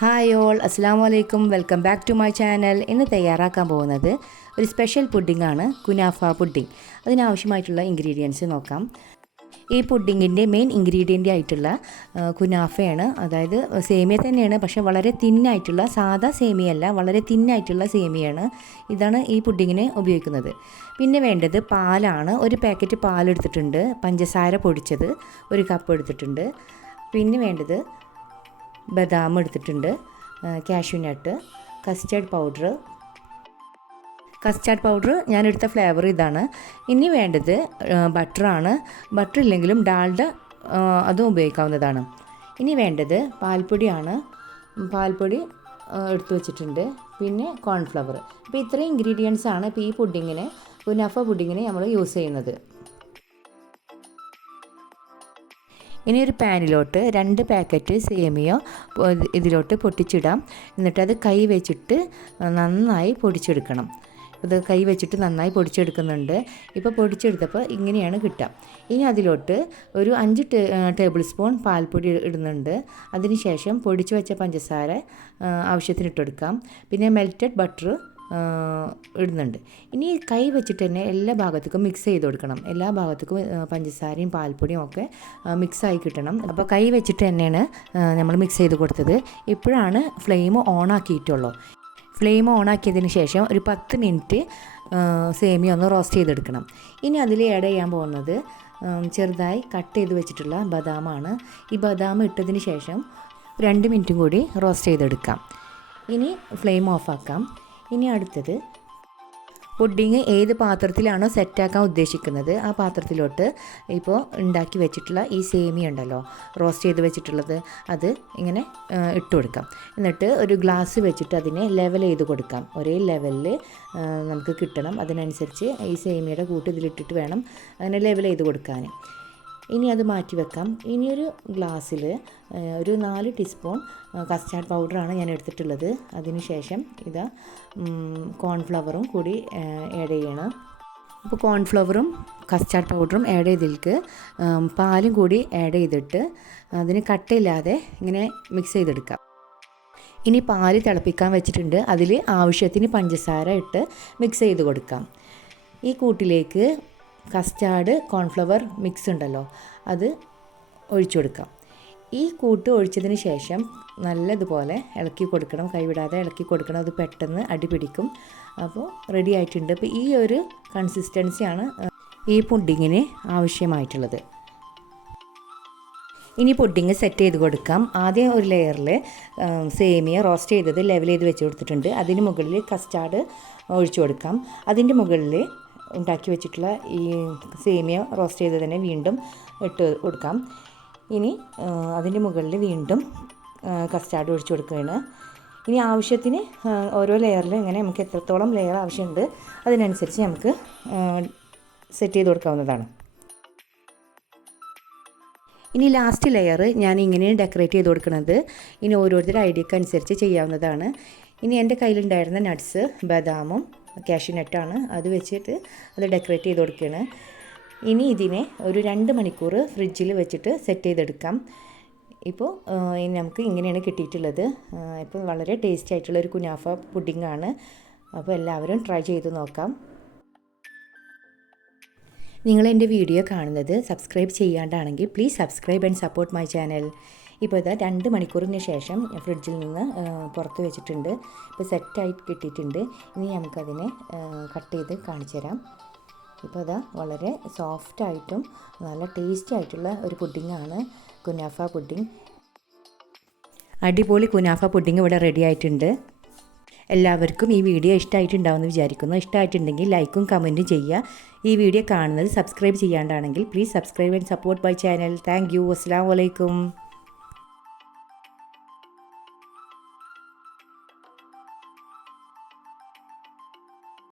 Hi all അസ്സാം വലൈക്കും welcome back to my channel ഇന്ന് തയ്യാറാക്കാൻ പോകുന്നത് ഒരു സ്പെഷ്യൽ പുഡിംഗ് ആണ് കുനാഫ പുഡിംഗ് അതിനാവശ്യമായിട്ടുള്ള ഇൻഗ്രീഡിയൻസ് നോക്കാം. ഈ പുഡിങ്ങിന്റെ മെയിൻ ഇൻഗ്രീഡിയന്റ് ആയിട്ടുള്ള കുനാഫയാണ്. അതായത് സേമിയ തന്നെയാണ് പക്ഷേ വളരെ തിന്നായിട്ടുള്ള സാധാ സേമിയല്ല വളരെ തിന്നായിട്ടുള്ള സേമിയാണ് ഇതാണ് ഈ പുഡിങ്ങിന് ഉപയോഗിക്കുന്നത്. പിന്നെ വേണ്ടത് പാലാണ്. ഒരു പാക്കറ്റ് പാലെടുത്തിട്ടുണ്ട്. പഞ്ചസാര പൊടിച്ചത് ഒരു കപ്പ് എടുത്തിട്ടുണ്ട്. പിന്നെ വേണ്ടത് ബദാം എടുത്തിട്ടുണ്ട് cashew nut custard powder custard powder ഞാൻ എടുത്ത ഫ്ലേവർ ഇതാണ്. ഇനി വേണ്ടത് ബട്ടറാണ് ബട്ടർ ഇല്ലെങ്കിലും ഡാൽഡ അതും ഉപയോഗിക്കാവുന്നതാണ്. ഇനി വേണ്ടത് പാൽപ്പൊടിയാണ്. പാൽപ്പൊടി എടുത്തു വച്ചിട്ടുണ്ട്. പിന്നെ കോൺഫ്ലവർ അപ്പോൾ ഇത്രയും ഇൻഗ്രീഡിയൻസ് ആണ് ഇപ്പോൾ ഈ പുഡിങ്ങിന് കുനാഫ പുഡിങ്ങിന് നമ്മൾ യൂസ് ചെയ്യുന്നത്. ഇനി ഒരു പാനിലോട്ട് രണ്ട് പാക്കറ്റ് സേമിയോ ഇതിലോട്ട് പൊട്ടിച്ചിടാം. എന്നിട്ട് അത് കൈ വെച്ചിട്ട് നന്നായി പൊടിച്ചെടുക്കണം. ഇത് കൈ വെച്ചിട്ട് നന്നായി പൊടിച്ചെടുക്കുന്നുണ്ട്. ഇപ്പോൾ പൊടിച്ചെടുത്തപ്പോൾ ഇങ്ങനെയാണ് കിട്ടുക. ഇനി അതിലോട്ട് ഒരു അഞ്ച് ടേബിൾ സ്പൂൺ പാൽപ്പൊടി ഇടുന്നുണ്ട്. അതിനുശേഷം പൊടിച്ചു വെച്ച പഞ്ചസാര ആവശ്യത്തിന് ഇട്ടെടുക്കാം പിന്നെ മെൽറ്റഡ് ബട്ടർ ഇടുന്നുണ്ട്. ഇനി കൈ വെച്ചിട്ട് തന്നെ എല്ലാ ഭാഗത്തേക്കും മിക്സ് ചെയ്ത് കൊടുക്കണം. എല്ലാ ഭാഗത്തേക്കും പഞ്ചസാരയും പാൽപ്പൊടിയും ഒക്കെ മിക്സായി കിട്ടണം. അപ്പോൾ കൈ വെച്ചിട്ട് തന്നെയാണ് നമ്മൾ മിക്സ് ചെയ്ത് കൊടുത്തത്. ഇപ്പോഴാണ് ഫ്ലെയിം ഓൺ ആക്കിയിട്ടുള്ളൂ. ഫ്ലെയിം ഓൺ ആക്കിയതിന് ശേഷം ഒരു പത്ത് മിനിറ്റ് സേമിയ ഒന്ന് റോസ്റ്റ് ചെയ്തെടുക്കണം. ഇനി അതിൽ ആഡ് ചെയ്യാൻ പോകുന്നത് ചെറുതായി കട്ട് ചെയ്ത് വെച്ചിട്ടുള്ള ബദാമാണ്. ഈ ബദാം ഇട്ടതിന് ശേഷം രണ്ട് മിനിറ്റും കൂടി റോസ്റ്റ് ചെയ്തെടുക്കാം. ഇനി ഫ്ലെയിം ഓഫാക്കാം ഇനി അടുത്തത്. പുഡിങ് ഏത് പാത്രത്തിലാണോ സെറ്റാക്കാൻ ഉദ്ദേശിക്കുന്നത്? ആ പാത്രത്തിലോട്ട് ഇപ്പോൾ ഉണ്ടാക്കി വെച്ചിട്ടുള്ള ഈ സേമിയ ഉണ്ടല്ലോ റോസ്റ്റ് ചെയ്ത് വെച്ചിട്ടുള്ളത് അത് ഇങ്ങനെ ഇട്ടു കൊടുക്കാം. എന്നിട്ട് ഒരു ഗ്ലാസ് വെച്ചിട്ട് അതിനെ ലെവൽ ചെയ്ത് കൊടുക്കാം. ഒരേ ലെവലിൽ നമുക്ക് കിട്ടണം. അതിനനുസരിച്ച് ഈ സേമിയയുടെ കൂട്ട് ഇതിലിട്ടിട്ട് വേണം അതിനെ ലെവൽ ചെയ്ത് കൊടുക്കാൻ ഇനി അത് മാറ്റി വെക്കാം. ഇനിയൊരു ഗ്ലാസ്സിൽ ഒരു നാല് ടീസ്പൂൺ കസ്റ്റാർഡ് പൗഡറാണ് ഞാൻ എടുത്തിട്ടുള്ളത്. അതിനുശേഷം ഇതാ കോൺഫ്ലവറും കൂടി ആഡ് ചെയ്യണം. അപ്പോൾ കോൺഫ്ലവറും കസ്റ്റാർഡ് പൗഡറും ആഡ് ചെയ്തിലേക്ക് പാലും കൂടി ആഡ് ചെയ്തിട്ട് അതിന് കട്ടയില്ലാതെ ഇങ്ങനെ മിക്സ് ചെയ്തെടുക്കാം. ഇനി പാൽ തിളപ്പിക്കാൻ വെച്ചിട്ടുണ്ട്. അതിൽ ആവശ്യത്തിന് പഞ്ചസാര ഇട്ട് മിക്സ് ചെയ്ത് കൊടുക്കാം. ഈ കൂട്ടിലേക്ക് കസ്റ്റാർഡ് കോൺഫ്ലവർ മിക്സ് ഉണ്ടല്ലോ അത് ഒഴിച്ചു കൊടുക്കാം. ഈ കൂട്ട് ഒഴിച്ചതിന് ശേഷം നല്ലതുപോലെ ഇളക്കി കൊടുക്കണം കൈവിടാതെ ഇളക്കി കൊടുക്കണം അത് പെട്ടെന്ന് അടിപിടിക്കും അപ്പോൾ റെഡി ആയിട്ടുണ്ട്. അപ്പോൾ ഈ ഒരു കൺസിസ്റ്റൻസിയാണ് ഈ പുഡിങ്ങിന് ആവശ്യമായിട്ടുള്ളത്. ഇനി പുഡിങ് സെറ്റ് ചെയ്ത് കൊടുക്കാം. ആദ്യം ഒരു ലെയറിൽ സേമിയ റോസ്റ്റ് ചെയ്തത് ലെവൽ ചെയ്ത് വെച്ച് കൊടുത്തിട്ടുണ്ട്. അതിന് മുകളിൽ കസ്റ്റാർഡ് ഒഴിച്ചു കൊടുക്കാം. അതിന്റെ മുകളിൽ ഉണ്ടാക്കി വെച്ചിട്ടുള്ള ഈ സേമിയ റോസ്റ്റ് ചെയ്ത് തന്നെ വീണ്ടും ഇട്ട് കൊടുക്കാം. ഇനി അതിന്റെ മുകളിൽ വീണ്ടും കസ്റ്റാർഡ് ഒഴിച്ചു കൊടുക്കുകയാണ്. ഇനി ആവശ്യത്തിന് ഓരോ ലെയറിൽ ഇങ്ങനെ നമുക്ക് എത്രത്തോളം ലെയർ ആവശ്യമുണ്ട് അതിനനുസരിച്ച് നമുക്ക് സെറ്റ് ചെയ്ത് കൊടുക്കാവുന്നതാണ്. ഇനി ലാസ്റ്റ് ലെയർ ഞാൻ ഇങ്ങനെയാണ് ഡെക്കറേറ്റ് ചെയ്ത് കൊടുക്കുന്നത് ഇനി ഓരോരുത്തരുടെ ഐഡിയക്കനുസരിച്ച് ചെയ്യാവുന്നതാണ്. ഇനി എന്റെ കയ്യിലുണ്ടായിരുന്ന നട്ട്സ് ബദാമും കാഷ്യൂ നട്ടാണ് അത് വെച്ചിട്ട് അത് ഡെക്കറേറ്റ് ചെയ്ത് കൊടുക്കുകയാണ്. ഇനി ഇതിനെ ഒരു രണ്ട് മണിക്കൂർ ഫ്രിഡ്ജിൽ വെച്ചിട്ട് സെറ്റ് ചെയ്തെടുക്കാം. ഇപ്പോൾ നമുക്ക് ഇങ്ങനെയാണ് കിട്ടിയിട്ടുള്ളത്. ഇപ്പോൾ വളരെ ടേസ്റ്റി ആയിട്ടുള്ള ഒരു കുനാഫ പുഡിംഗ് അപ്പോൾ എല്ലാവരും ട്രൈ ചെയ്ത് നോക്കാം. നിങ്ങൾ എന്റെ വീഡിയോ കാണുന്നത് subscribe ചെയ്യാണ്ടാണെങ്കിൽ please subscribe and support my channel ഇപ്പോൾ ഇതാ രണ്ട് മണിക്കൂറിന് ശേഷം ഫ്രിഡ്ജിൽ നിന്ന് പുറത്ത് വെച്ചിട്ടുണ്ട്. ഇപ്പോൾ സെറ്റായി കിട്ടിയിട്ടുണ്ട്. ഇനി നമുക്കതിനെ കട്ട് ചെയ്ത് കാണിച്ചു തരാം. ഇപ്പോൾ അതാ വളരെ സോഫ്റ്റായിട്ടും നല്ല ടേസ്റ്റി ആയിട്ടുള്ള ഒരു പുഡിങ്ങാണ് കുനാഫ പുഡിങ് അടിപൊളി കുനാഫ പുഡിങ് ഇവിടെ റെഡി ആയിട്ടുണ്ട്. എല്ലാവർക്കും ഈ വീഡിയോ ഇഷ്ടമായിട്ടുണ്ടാവുമെന്ന് വിചാരിക്കുന്നു. ഇഷ്ടമായിട്ടുണ്ടെങ്കിൽ ലൈക്കും കമന്റും ചെയ്യുക. ഈ വീഡിയോ കാണുന്നത് subscribe ചെയ്യാണ്ടാണെങ്കിൽ please subscribe and support my channel thank you അസ്സാം വലൈക്കും